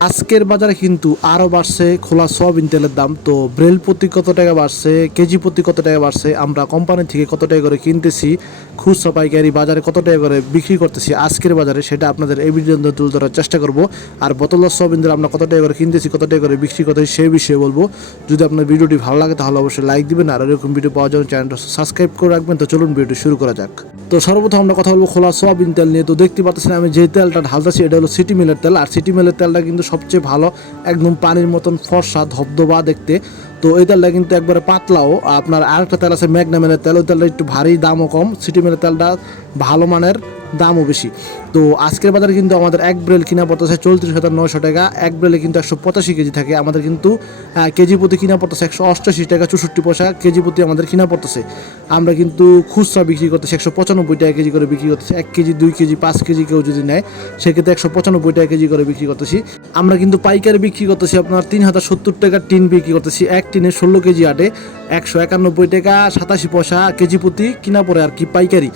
আজকের বাজারে কিন্তু আরও বাড়ছে, খোলা সয়াবিন তেলের দাম। তো ব্রেল প্রতি কত টাকা বাড়ছে, কেজি প্রতি কত টাকা বাড়ছে, আমরা কোম্পানি থেকে কত টাকা করে কিনতেছি, খুচরা পাইকারি বাজারে কত টাকা করে বিক্রি করতেছি, আজকের বাজারে সেটা আপনাদের এই ভিডিও তুলে ধরার চেষ্টা করব। আর বোতলের সয়াবিন তেল আমরা কত টাকা করে কিনতেছি, কত টাকা করে বিক্রি করতেছি, সেই বিষয়ে বলব। যদি আপনার ভিডিওটি ভালো লাগে তাহলে অবশ্যই লাইক দিবেন, আর এরকম ভিডিও পাওয়ার জন্য চ্যানেলটা সাবস্ক্রাইব করে রাখবেন। তো চলুন ভিডিওটি শুরু করা যাক। তো সর্বপ্রথম আমরা কথা বলব খোলা সোয়াবিন তেল নিয়ে। তো দেখতে পাচ্ছেন আমি যে তেলটা ঢালতেছি, এটা হলো সিটি মিলের তেল। আর সিটি মিলের তেলটা কিন্তু সবচেয়ে ভালো, একদম পানির মতন ফর্সা, ধবধবা দেখতে। তো এই তেলটা কিন্তু একবারে পাতলাও। আপনার আরেকটা তেল আছে ম্যাগনা ম্যাগনামের তেল, ওই তেলটা একটু ভারী, দামও কম। সিটি মিলের তেলটা ভালো মানের, দামও বেশি। তো আজকের বাজারে কিন্তু আমাদের এক ব্রেল কিনা পড়তেছে চৌত্রিশ হাজার নশো টাকা। এক ব্রেলে কিন্তু একশো পঁচাশি কেজি থাকে। আমাদের কিন্তু কেজি প্রতি কিনা পড়তেছে একশো অষ্টাশি টাকা চৌষট্টি পয়সা। কেজি প্রতি আমাদের কিনা পড়তেছে। আমরা কিন্তু খুচরা বিক্রি করতেছি একশো পঁচানব্বই টাকা কেজি করে বিক্রি করতেছি। এক কেজি, দুই কেজি, পাঁচ কেজি কেউ যদি নেয়, সেক্ষেত্রে একশো পঁচানব্বই টাকা কেজি করে বিক্রি করতেছি। আমরা কিন্তু পাইকারি বিক্রি করতেছি আপনার তিন হাজার সত্তর টাকার টিন বিক্রি করতেছি। এক টিনে ষোলো কেজি আটে একশো একানব্বই টাকা, সাতাশি পয়সা কেজি প্রতি, কিনা পড়ে আর কি পাইকারি।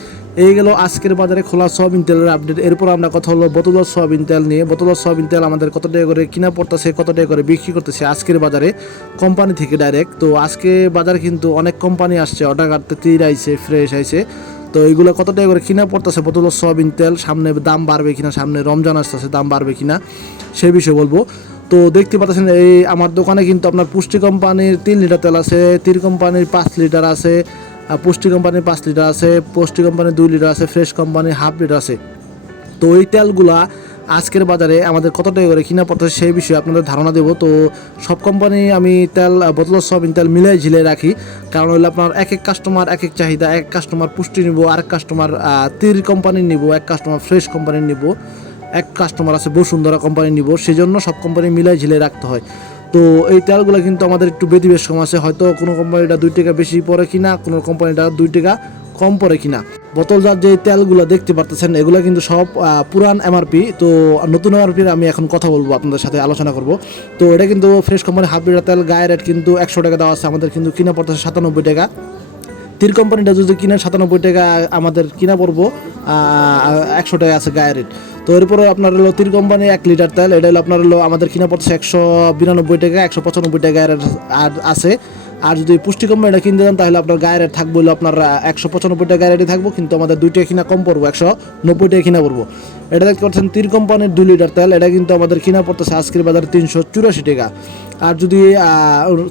এই গেল আজকের বাজারে খোলা সয়াবিন তেলের আপডেট। এরপর আমরা কথা হলো বোতলের সয়াবিন তেল নিয়ে। বোতলের সয়াবিন তেল আমাদের কত টাকা করে কিনা পড়তেছে, কত টাকা করে বিক্রি করতেছে আজকের বাজারে কোম্পানি থেকে ডাইরেক্ট তো আজকে বাজারে কিন্তু অনেক কোম্পানি আসছে, অর্ডার কাটতে তীর আইছে ফ্রেশ আইছে। তো এইগুলো কত টাকা করে কিনা পড়তেছে বোতলের সয়াবিন তেল? সামনে দাম বাড়বে কিনা, সামনে রমজান আসতেছে, দাম বাড়বে কিনা সে বিষয়ে বলব। তো দেখতে পাচ্ছেন, এই আমার দোকানে কিন্তু আপনার পুষ্টি কোম্পানির তিন লিটার তেল আছে তীর কোম্পানির পাঁচ লিটার আছে পুষ্টি কোম্পানির পাঁচ লিটার আছে, পুষ্টি কোম্পানির দুই লিটার আছে, ফ্রেশ কোম্পানির হাফ লিটার আছে। তো এই তেলগুলা আজকের বাজারে আমাদের কত টাকা করে কিনা পড়তেছে সেই বিষয়ে আপনাদের ধারণা দেবো। তো সব কোম্পানি আমি তেল বোতলের সয়াবিন তেল মিলাই ঝিলে রাখি। কারণ হলো আপনার এক এক কাস্টমার এক এক চাহিদা, এক কাস্টমার পুষ্টি নিব, আরেক কাস্টমার তীর কোম্পানির নিব, এক কাস্টমার ফ্রেশ কোম্পানির নিব। এক কাস্টমার আছে বসুন্ধরা কোম্পানি নিব সেই জন্য সব কোম্পানি মিলাই ঝিলে রাখতে হয়। তো এই তেলগুলো কিন্তু আমাদের একটু ব্যতিবেশ কম আছে, হয়তো কোনো কোম্পানিটা দুই টাকা বেশি পড়ে কিনা, কোনো কোম্পানিটা দুই টাকা কম পড়ে কিনা। বোতলজাত যে তেলগুলো দেখতে পারতেছেন, এগুলো কিন্তু সব পুরান এমআরপি তো নতুন এমআরপির আমি এখন কথা বলব, আপনাদের সাথে আলোচনা করব। তো এটা কিন্তু ফ্রেশ কোম্পানি হাফ লিটার তেল গায়ের রেট কিন্তু একশো টাকা দেওয়া আছে, আমাদের কিন্তু কিনা পড়তেছে সাতানব্বই টাকা। তীর কোম্পানিটা যদি কিনে সাতানব্বই টাকা আমাদের কিনা পড়ব একশো টাকা আছে গায়ের রেট তো এরপরে আপনার হলো তীর কোম্পানি এক লিটার তেল, এটা হলো আপনার হলো আমাদের কিনা পড়ছে একশো বিরানব্বই টাকা, একশো পঁচানব্বই টাকা আর আছে। আর যদি পুষ্টি কোম্পানিটা কিনতে যান, তাহলে আপনার গায়ের রেট থাকবে আপনার একশো পঁচানব্বই টাকা গায়ের রেটে থাকব, কিন্তু আমাদের দুইটা কিনা কম পড়ব, একশো নব্বই টাকা কিনা পড়ব। এটা দেখতে পাচ্ছেন তীর কোম্পানির দুই লিটার তেল, এটা কিন্তু আমাদের কিনা পড়তেছে আজকের বাজারে তিনশো চুরাশি টাকা। আর যদি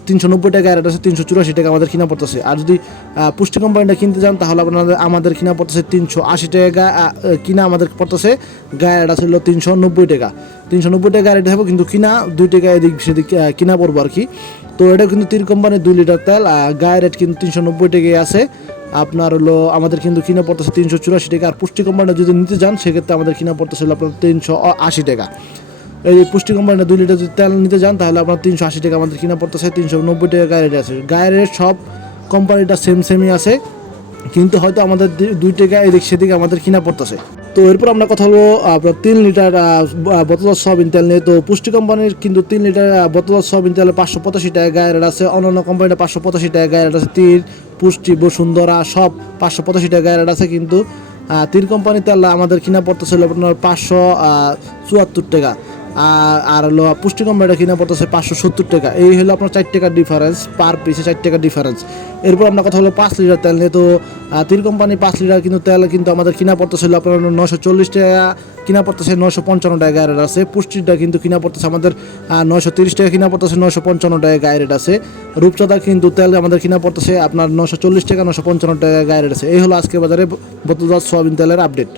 তিনশো নব্বই টাকা রেট আছে, তিনশো চুরাশি টাকা আমাদের কিনা পড়তেছে। আর যদি পুষ্টি কোম্পানিটা কিনতে যান, তাহলে আপনাদের, আমাদের কিনা পড়তেছে তিনশো আশি টাকা কিনা আমাদের পড়তেছে গায়ে রেট ছিল তিনশো নব্বই টাকা। তিনশো নব্বই টাকা রেট হবে কিন্তু কিনা দুই টাকা এদিক সেদিক কিনা পড়ব আর কি। তো এটা কিন্তু তিন কোম্পানির দুই লিটার তেল আহ, গায়ে রেট কিন্তু তিনশো নব্বই টাকায় আছে। আপনার হলো আমাদের কিন্তু কিনা পড়তেছে তিনশো চুরাশি টাকা আর পুষ্টি কোম্পানিটা যদি নিতে যান সেক্ষেত্রে আমাদের কিনা পড়তেছে হলো আপনার তিনশো আশি টাকা। এই পুষ্টি কোম্পানিটা দুই লিটার যদি তেল নিতে যান তাহলে আপনার তিনশো আশি টাকা আমাদের কিনা পড়তেছে তিনশো নব্বই টাকা গায়ে রেট আছে। গায়ের রেট সব কোম্পানিটা সেম সেমই আছে। কিন্তু হয়তো আমাদের দুই টাকা এদিক সেদিকে আমাদের কিনা পড়তেছে। তো এরপর আমরা কথা বলব আপনার তিন লিটার বোতল সয়াবিন তেল নিয়ে। তো পুষ্টি কোম্পানির কিন্তু তিন লিটার বোতল সয়াবিন তেলে পাঁচশো পঁচাশি টাকা গায়ে রেট আছে। অন্যান্য কোম্পানিটা পাঁচশো পঁচাশি টাকা গায়ে রেট আছে। তীর পুষ্টি, বসুন্ধরা সব পাঁচশো পঁচাশি টাকা গায়ে রেট আছে কিন্তু তীর কোম্পানির তেল আমাদের কিনা পড়তেছিল আপনার পাঁচশো চুয়াত্তর টাকা। আর আর হলো পুষ্টি কোম্পানিটা কিনা পড়তেছে পাঁচশো সত্তর টাকা। এই হলো আপনার চার টাকার ডিফারেন্স পার পিসে চার টাকার ডিফারেন্স এরপর আপনার কথা হলো পাঁচ লিটার তেল নিয়ে। তো তিল কোম্পানি পাঁচ লিটার কিন্তু তেল কিন্তু আমাদের কিনা পড়তেছিল আপনার নশো চল্লিশ টাকা, কিনা পড়তেছে নশো পঞ্চান্ন টাকা গায়ের রেট আছে। পুষ্টিটা কিন্তু কিনা পড়তেছে আমাদের নশো তিরিশ টাকা, কিনা পড়তেছে নশো পঞ্চান্ন টাকা গায়ের রেট আছে। রূপচাঁদা কিন্তু তেল আমাদের কিনা পড়তেছে আপনার নশো চল্লিশ টাকা নশো পঞ্চান্ন টাকা গায়ে রেট আছে। এই হলো আজকে বাজারে বোতলজাত সোয়াবিন তেলের আপডেট